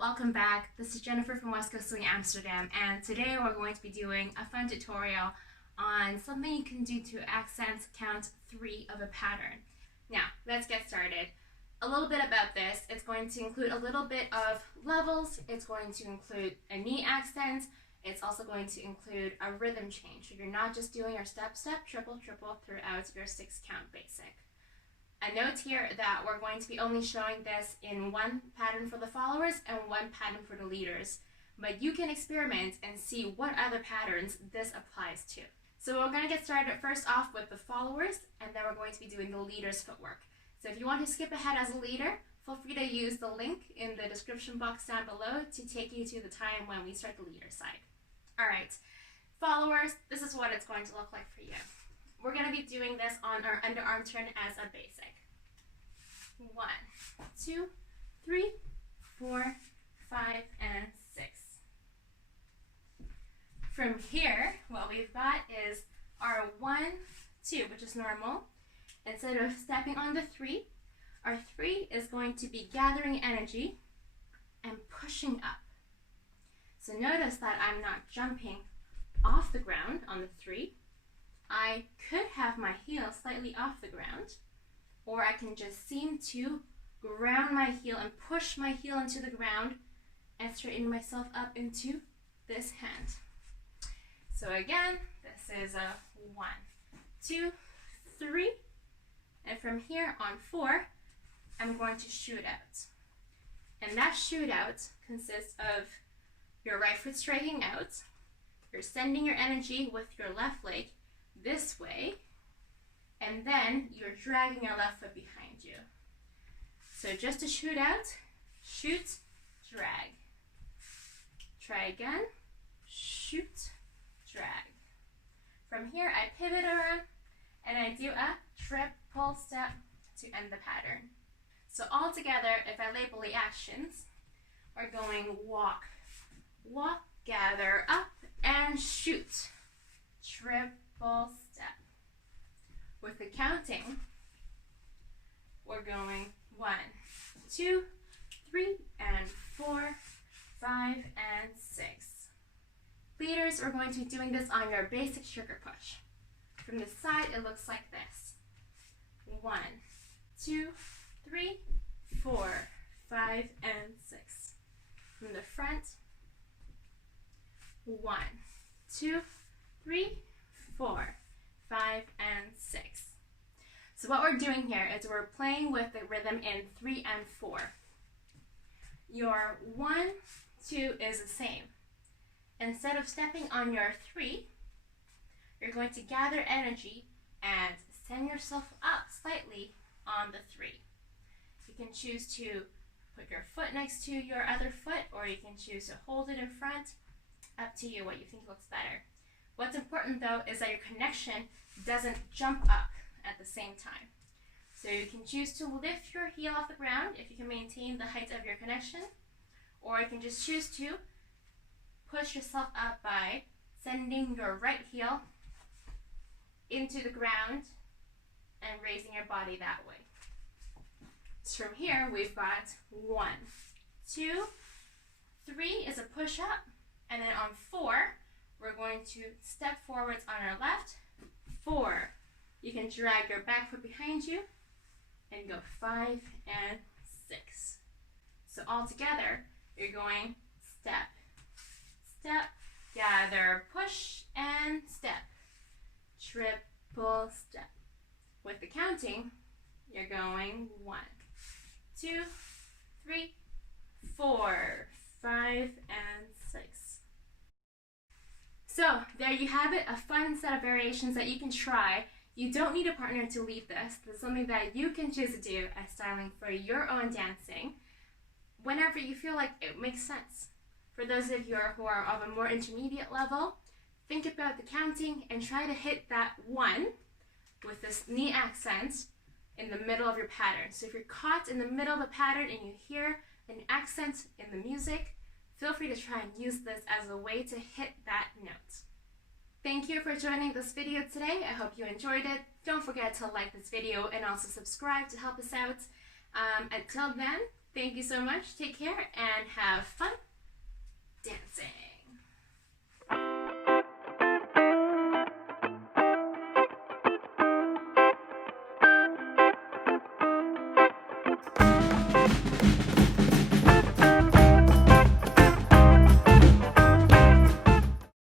welcome back. This is Jennifer from WCSA Amsterdam, and today we're going to be doing a fun tutorial on something you can do to accent count 3 of a pattern. Now, let's get started. A little bit about this. It's going to include a little bit of levels, it's going to include a knee accent, it's also going to include a rhythm change. So you're not just doing your step, step, triple, triple throughout your 6 count basic. A note here that we're going to be only showing this in one pattern for the followers and one pattern for the leaders, but you can experiment and see what other patterns this applies to. So we're going to get started first off with the followers, and then we're going to be doing the leaders' footwork. So if you want to skip ahead as a leader, feel free to use the link in the description box down below to take you to the time when we start the leader side. Alright, followers, this is what it's going to look like for you. We're going to be doing this on our underarm turn as a basic. 1, 2, 3, 4, 5, and 6. From here, what we've got is our 1, 2, which is normal. Instead of stepping on the 3, our 3 is going to be gathering energy and pushing up. So notice that I'm not jumping off the ground on the 3. I could have my heel slightly off the ground, or I can just seem to ground my heel and push my heel into the ground and straighten myself up into this hand. So again, this is a 1, 2, 3, and from here on 4, I'm going to shoot out. And that shoot out consists of your right foot striking out, you're sending your energy with your left leg this way, and then you're dragging your left foot behind you. So just to shoot out, shoot, drag. Try again, shoot, drag. From here, I pivot around and I do a triple step to end the pattern. So all together, if I label the actions, we're going walk, walk, gather up, and shoot. Triple step. With the counting, we're going 1, 2, 3, and 4, 5, and 6. Leaders, we're going to be doing this on your basic sugar push. From the side, it looks like this. 1, 2, 3, 4, 5, and 6. From the front, 1, 2, 3, 4, 5, and 6. So what we're doing here is we're playing with the rhythm in 3 and 4. Your 1, 2 is the same. Instead of stepping on your 3, you're going to gather energy and send yourself up slightly on the 3. You can choose to put your foot next to your other foot, or you can choose to hold it in front. Up to you what you think looks better. What's important though is that your connection doesn't jump up at the same time. So you can choose to lift your heel off the ground if you can maintain the height of your connection, or you can just choose to push yourself up by sending your right heel into the ground and raising your body that way. So from here we've got 1, 2, 3 is a push up, and then on 4 we're going to step forwards on our left. 4, you can drag your back foot behind you and go 5 and 6. So all together, you're going step, step, gather, push, and step. Triple step. With the counting, you're going 1, 2, 3, 4, 5, and 6. So there you have it, a fun set of variations that you can try. You don't need a partner to lead this. This is something that you can choose to do as styling for your own dancing whenever you feel like it makes sense. For those of you who are of a more intermediate level, think about the counting and try to hit that 1 with this knee accent in the middle of your pattern. So if you're caught in the middle of a pattern and you hear an accent in the music, feel free to try and use this as a way to hit that note. Thank you for joining this video today. I hope you enjoyed it. Don't forget to like this video and also subscribe to help us out. Until then, Thank you so much. Take care and have fun dancing.